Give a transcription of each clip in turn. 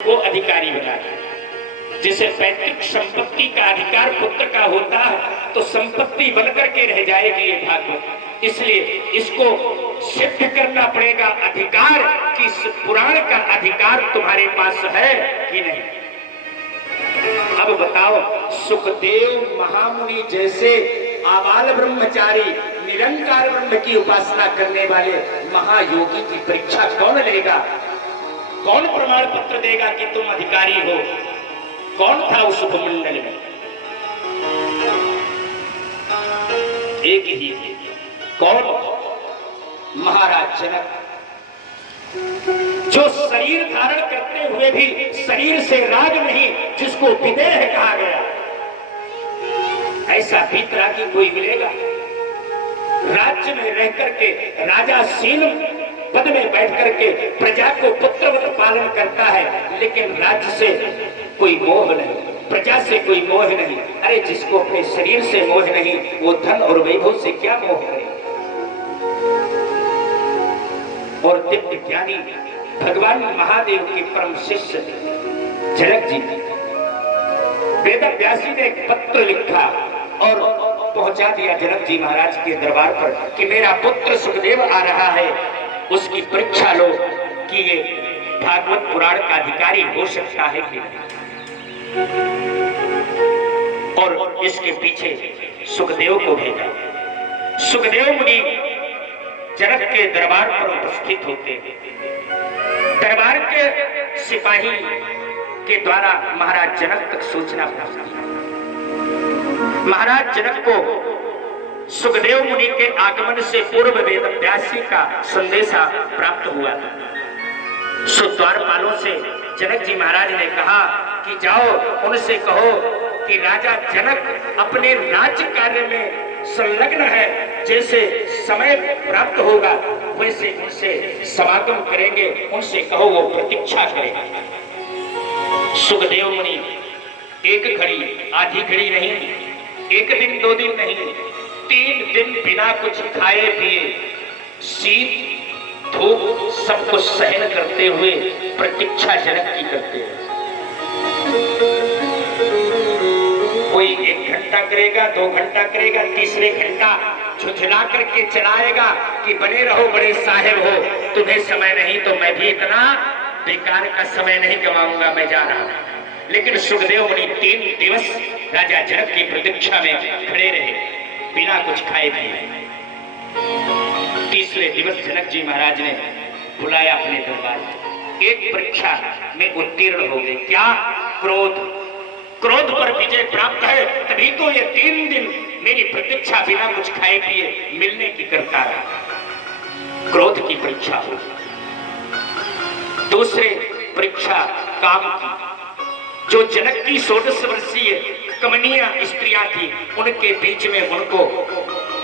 को अधिकारी बना दिया। जैसे पैतृक संपत्ति का अधिकार पुत्र का होता है तो संपत्ति बनकर के रह जाएगी ये भागवत। इसलिए इसको सिद्ध करना पड़ेगा अधिकार कि इस पुराण का अधिकार तुम्हारे पास है कि नहीं। अब बताओ, सुखदेव महामुनि जैसे आबाल ब्रह्मचारी निरंकार ब्रह्म की उपासना करने वाले महायोगी की परीक्षा कौन लेगा? कौन प्रमाण पत्र देगा कि तुम अधिकारी हो? कौन था उस उपमंडल में? एक ही कौन? महाराज जनक, जो शरीर धारण करते हुए भी शरीर से राग नहीं, जिसको विदेह कहा गया। ऐसा वीतरागी कोई मिलेगा? राज्य में रह करके राजा सीन पद में बैठ करके प्रजा को पुत्रवत पालन करता है, लेकिन राज्य से कोई मोह नहीं, प्रजा से कोई मोह नहीं। अरे जिसको अपने शरीर से मोह नहीं, वो धन और वैभव से क्या मोह करे? और दिव्य ज्ञानी भगवान महादेव के परम शिष्य जनक जी, वेद व्यासी ने एक पत्र लिखा और पहुंचा दिया जनक जी महाराज के दरबार पर कि मेरा पुत्र सुखदेव आ रहा है, उसकी परीक्षा लो कि ये भागवत पुराण का अधिकारी हो सकता है कि नहीं। और इसके पीछे सुखदेव को भेजा। सुखदेव मुनि जनक के दरबार पर उपस्थित होते, दरबार के सिपाही के द्वारा महाराज जनक तक सूचना पहुंचती। महाराज जनक को सुखदेव मुनि के आगमन से पूर्व वेद व्यासी का संदेशा प्राप्त हुआ था। द्वारपालों से जनक जी महाराज ने कहा कि जाओ उनसे कहो कि राजा जनक अपने राज्य कार्य में संलग्न है, जैसे समय प्राप्त होगा वैसे उनसे समागम करेंगे, उनसे कहो वो प्रतीक्षा करेंगे। सुखदेव मुनि एक घड़ी, आधी घड़ी नहीं, एक दिन दो दिन नहीं, 3 दिन बिना कुछ खाए पिए, शीत धूप सब कुछ सहन करते हुए प्रतीक्षा जनक की करते हैं। कोई 1 घंटा करेगा, 2 घंटा करेगा, तीसरे घंटा झुझला करके चलाएगा कि बने रहो बड़े साहेब हो, तुम्हें समय नहीं तो मैं भी इतना बेकार का समय नहीं कमाऊंगा, मैं जा रहा हूं। लेकिन सुखदेव मुनि 3 दिवस राजा जनक की प्रतीक्षा में खड़े रहे बिना कुछ खाए पिए। तीसरे दिवस जनक जी महाराज ने बुलाया अपने दरबार में। एक परीक्षा में उत्तीर्ण हो गए। क्या? क्रोध। क्रोध पर विजय प्राप्त है, तभी तो ये 3 दिन मेरी प्रतीक्षा बिना कुछ खाए पिए मिलने की करता रहा। क्रोध की परीक्षा हो। दूसरे परीक्षा काम की। जो जनक की 16 वर्षीय कमनीय स्त्रियां थी, उनके बीच में उनको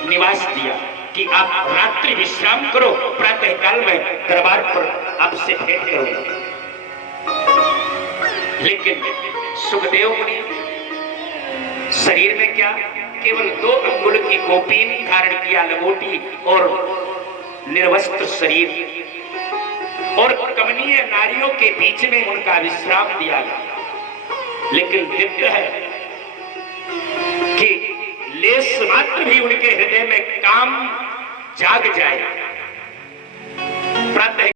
निवास दिया कि आप रात्रि विश्राम करो, प्रातः काल में दरबार पर आपसे भेंट करूंगा। लेकिन सुखदेव मुनि शरीर में क्या, केवल 2 अंगुल की गोपीन धारण किया, लंगोटी और निर्वस्त्र शरीर, और कमनीय नारियों के बीच में उनका विश्राम दिया गया। लेकिन दिव्य है कि लेस मात्र भी उनके हृदय में काम जाग जाए। प्रातः